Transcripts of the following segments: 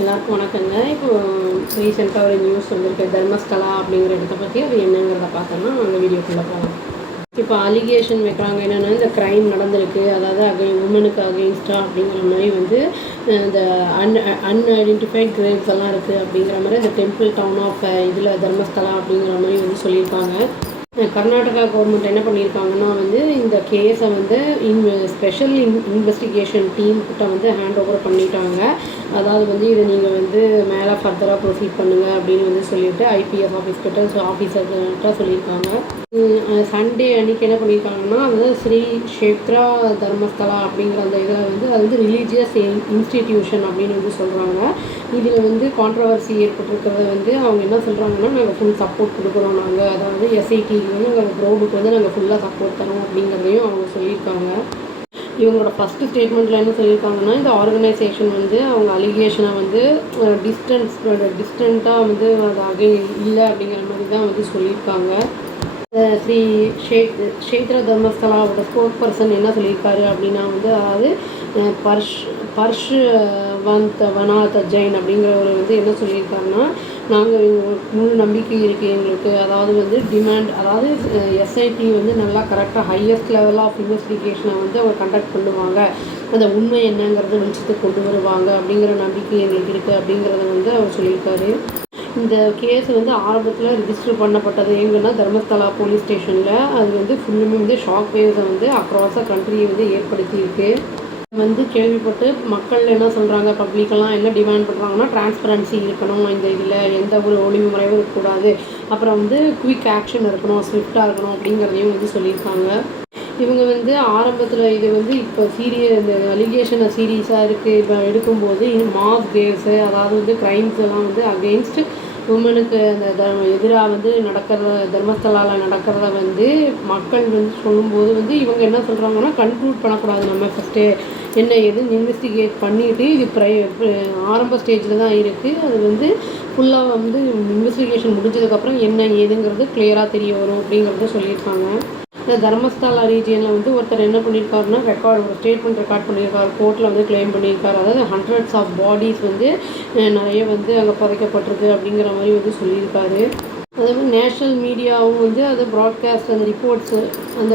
எல்லாருக்கும் வணக்கங்க. இப்போ ரீசெண்டாக ஒரு நியூஸ் வந்திருக்கு. தர்மஸ்தலா அப்படிங்கிற இடத்த பற்றி அது என்னங்கிறத பார்த்தோம்னா நாங்கள் வீடியோக்குள்ளே போகலாம். இப்போ அலிகேஷன் வைக்கிறாங்க என்னென்னா, இந்த க்ரைம் நடந்திருக்கு, அதாவது உமனுக்கு அகெயின்ஸ்டாக அப்படிங்கிற மாதிரி வந்து இந்த அன்ஐடென்டிஃபைட் கிரேவ்ஸ் எல்லாம் இருக்குது அப்படிங்கிற மாதிரி இந்த டெம்பிள் டவுன் ஆஃப் இதில் தர்மஸ்தலா அப்படிங்கிற மாதிரி வந்து சொல்லியிருக்காங்க. கர்நாடகா கவர்மெண்ட் என்ன பண்ணியிருக்காங்கன்னா வந்து இந்த கேஸை வந்து ஸ்பெஷல் இன்வெஸ்டிகேஷன் டீம் கிட்ட வந்து ஹேண்ட் ஓவர் பண்ணிட்டாங்க. அதாவது வந்து இதை நீங்கள் வந்து மேலே ஃபர்தராக ப்ரொசீட் பண்ணுங்கள் அப்படின்னு வந்து சொல்லிட்டு ஐபிஎஸ் ஆஃபீஸர்கிட்ட சொல்லியிருக்காங்க. சண்டே அன்றைக்கி என்ன பண்ணியிருக்காங்கன்னா வந்து ஸ்ரீ க்ஷேத்ரா தர்மஸ்தலா அப்படிங்கிற அந்த இதில் வந்து அது வந்து ரிலீஜியஸ் இன்ஸ்டிடியூஷன் அப்படின்னு வந்து சொல்கிறாங்க. இதில் வந்து கான்ட்ரவர்சி ஏற்பட்டிருக்கிறத வந்து அவங்க என்ன சொல்கிறாங்கன்னா, நாங்கள் ஃபுல் சப்போர்ட் கொடுக்குறோம், நாங்கள் அதாவது எஸ்ஐடிக்கு வந்து நாங்கள் க்ரௌடுக்கு வந்து நாங்கள் ஃபுல்லாக சப்போர்ட் தரோம் அப்படிங்கிறதையும் அவங்க சொல்லியிருக்காங்க. இவங்களோட ஃபஸ்ட்டு ஸ்டேட்மெண்ட்டில் என்ன சொல்லியிருக்காங்கன்னா, இந்த ஆர்கனைசேஷன் வந்து அவங்க அலிகேஷனை வந்து டிஸ்டண்ட்டாக வந்து அது இல்லை அப்படிங்கிற மாதிரி தான் வந்து சொல்லியிருக்காங்க. ஸ்ரீ க்ஷேத்ர தர்மஸ்தலாவோட ஸ்போக் பர்சன் என்ன சொல்லியிருக்காரு அப்படின்னா வந்து, அதாவது வனாத் ஜெயின் அப்படிங்கிறவர் வந்து என்ன சொல்லியிருக்காருன்னா, நாங்கள் முழு நம்பிக்கை இருக்குது எங்களுக்கு, அதாவது வந்து அதாவது எஸ்ஐடி வந்து நல்லா கரெக்டாக ஹையஸ்ட் லெவல் ஆஃப் இன்வெஸ்டிகேஷனை வந்து அவர் கண்டக்ட் பண்ணுவாங்க, அந்த உண்மை என்னங்கிறத வெளிச்சத்துக்கு கொண்டு வருவாங்க அப்படிங்கிற நம்பிக்கை எங்களுக்கு இருக்குது அப்படிங்கிறத வந்து அவர் சொல்லியிருக்காரு. இந்த கேஸ் வந்து ஆரம்பத்தில் ரிஜிஸ்டர் பண்ணப்பட்டது எங்கன்னா தர்மஸ்தலா போலீஸ் ஸ்டேஷனில். அது வந்து ஃபுல்லுமே வந்து ஷாக் வேவ்ஸை வந்து அக்ராஸ் த கண்ட்ரியை வந்து ஏற்படுத்தியிருக்கு. வந்து கேள்விப்பட்டு மக்கள் என்ன சொல்கிறாங்க, பப்ளிக்கெல்லாம் என்ன டிமாண்ட் பண்ணுறாங்கன்னா, டிரான்ஸ்பரன்சி இருக்கணும், இந்த இதில் எந்த ஒரு ஒளிவு முறையும் இருக்கக்கூடாது, அப்புறம் வந்து குயிக் ஆக்ஷன் இருக்கணும், ஸ்விஃப்டாக இருக்கணும் அப்படிங்கிறதையும் வந்து சொல்லியிருக்காங்க. இவங்க வந்து ஆரம்பத்தில் இது வந்து இப்போ இந்த அலிகேஷனை சீரியஸாக இருக்குது இப்போ எடுக்கும்போது மாஸ் கேஸு, அதாவது வந்து க்ரைம்ஸ் எல்லாம் வந்து அகெயின்ஸ்ட் உமனுக்கு அந்த எதிராக வந்து தர்மஸ்தலாவில் நடக்கிறத வந்து மக்கள் வந்து சொல்லும்போது வந்து இவங்க என்ன சொல்கிறாங்கன்னா, கன்க்ளூட் பண்ணக்கூடாது, நம்ம ஃபஸ்ட்டு என்ன ஏதுன்னு இன்வெஸ்டிகேட் பண்ணிவிட்டு இது ஆரம்ப ஸ்டேஜில் தான் இருக்குது, அது வந்து ஃபுல்லாக வந்து இன்வெஸ்டிகேஷன் முடிஞ்சதுக்கப்புறம் என்ன ஏதுங்கிறது கிளியராக தெரிய வரும் அப்படிங்கிறத சொல்லியிருக்காங்க. இந்த தர்மஸ்தலா ரீஜியனில் வந்து ஒருத்தர் என்ன பண்ணியிருக்காருன்னா, ஒரு ஸ்டேட்மெண்ட் ரெக்கார்ட் பண்ணியிருக்காரு, கோர்ட்டில் வந்து கிளைம் பண்ணியிருக்காரு. அதாவது ஹண்ட்ரட்ஸ் ஆஃப் பாடிஸ் வந்து நிறைய வந்து அங்கே புதைக்கப்பட்டிருக்கு அப்படிங்கிற மாதிரி வந்து சொல்லியிருக்காரு. அதே மாதிரி நேஷ்னல் மீடியாவும் வந்து அதை ப்ராட்காஸ்ட் அந்த ரிப்போர்ட்ஸு அந்த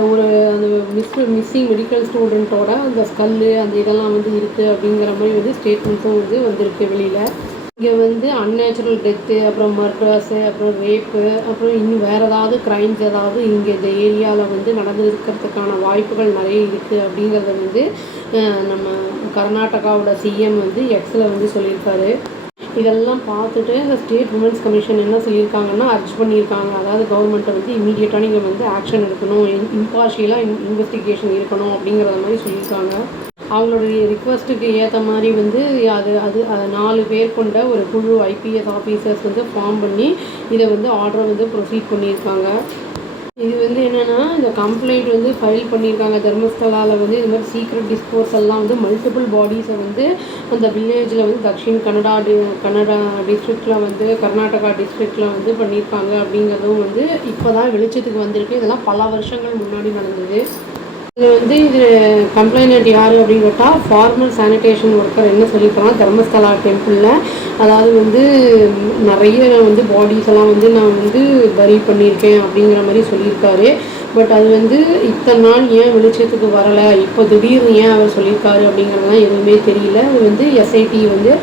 மிஸ்ஸிங் மெடிக்கல் ஸ்டூடெண்ட்டோட அந்த ஸ்கல்லு அந்த இதெல்லாம் வந்து இருக்குது அப்படிங்கிற மாதிரி வந்து ஸ்டேட்மெண்ட்ஸும் வந்து வந்திருக்கு வெளியில். இங்கே வந்து அன்நேச்சுரல் டெத்து, அப்புறம் மர்டர்ஸு, அப்புறம் ரேப்பு, அப்புறம் இன்னும் வேறு ஏதாவது க்ரைம்ஸ் ஏதாவது இங்கே இந்த ஏரியாவில் வந்து நடந்துருக்கிறதுக்கான வாய்ப்புகள் நிறைய இருக்குது அப்படிங்கிறத வந்து நம்ம கர்நாடகாவோட சிஎம் வந்து எக்ஸில் வந்து சொல்லியிருக்காரு. இதெல்லாம் பார்த்துட்டு இந்த ஸ்டேட் உமன்ஸ் கமிஷன் என்ன சொல்லியிருக்காங்கன்னா, அர்ஜ் பண்ணியிருக்காங்க, அதாவது கவர்மெண்ட்டை வந்து இமீடியட்டாக நீங்கள் வந்து ஆக்ஷன் எடுக்கணும், இம்பார்ஷியலாக இன்வெஸ்டிகேஷன் இருக்கணும் அப்படிங்கிறத மாதிரி சொல்லியிருக்காங்க. அவங்களுடைய ரிக்வஸ்ட்டுக்கு ஏற்ற மாதிரி வந்து அது 4 பேர் கொண்ட ஒரு குழு ஐபிஎஸ் ஆஃபீஸர்ஸ் வந்து ஃபார்ம் பண்ணி இதை வந்து ஆர்டரை வந்து ப்ரொசீட் பண்ணியிருக்காங்க. இது வந்து என்னென்னா, இந்த கம்ப்ளைண்ட் வந்து ஃபைல் பண்ணியிருக்காங்க தர்மஸ்தலாவில் வந்து இது மாதிரி சீக்ரெட் டிஸ்போசல்லாம் வந்து மல்டிபிள் பாடிஸை வந்து அந்த வில்லேஜில் வந்து தக்ஷின் கன்னடா டிஸ்ட்ரிக்டில் வந்து கர்நாடகா டிஸ்ட்ரிக்டில் வந்து பண்ணியிருக்காங்க அப்படிங்கிறதும் வந்து இப்போ தான் வெளிச்சத்துக்கு வந்திருக்கு. இதெல்லாம் பல வருஷங்கள் முன்னாடி நடந்தது. இது கம்ப்ளைனட் யார் அப்படின்னு கேட்டால் ஃபார்மல் சானிடேஷன் ஒர்க்கர் என்ன சொல்லியிருக்காங்கன்னா, தர்மஸ்தலா டெம்பிளில் அதாவது வந்து நிறைய வந்து பாடிஸ் எல்லாம் வந்து நான் வந்து பரி பண்ணியிருக்கேன் அப்படிங்கிற மாதிரி சொல்லியிருக்காரு. பட் அது வந்து இத்தனை நாள் ஏன் வெளிச்சத்துக்கு வரலை, இப்போ திடீர்னு ஏன் அவர் சொல்லியிருக்காரு அப்படிங்கிறதுலாம் எதுவுமே தெரியல. அது வந்து எஸ்ஐடி வந்து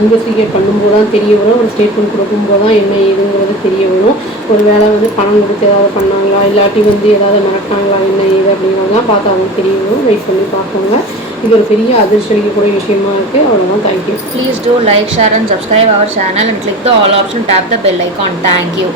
இன்வெஸ்டிகேட் பண்ணும்போது தான் தெரிய வரும், ஒரு ஸ்டேட்மெண்ட் கொடுக்கும்போது தான் என்ன ஏதுங்கிறது தெரிய வரும். ஒரு வேளை வந்து பணம் கொடுத்து ஏதாவது பண்ணாங்களா, இல்லாட்டி வந்து ஏதாவது மிரட்டாங்களா, என்ன ஏது அப்படிங்கிறதெல்லாம் பார்த்து அவங்க தெரிய வரும். வெயிட் பண்ணி பார்க்கோங்க. இது ஒரு பெரிய அதிர்ச்சி அளிக்கக்கூடிய விஷயமா இருக்குது. அவ்வளோதான். Thank you. Please do like, share and subscribe our channel and click the all option, tap the bell icon. Thank you.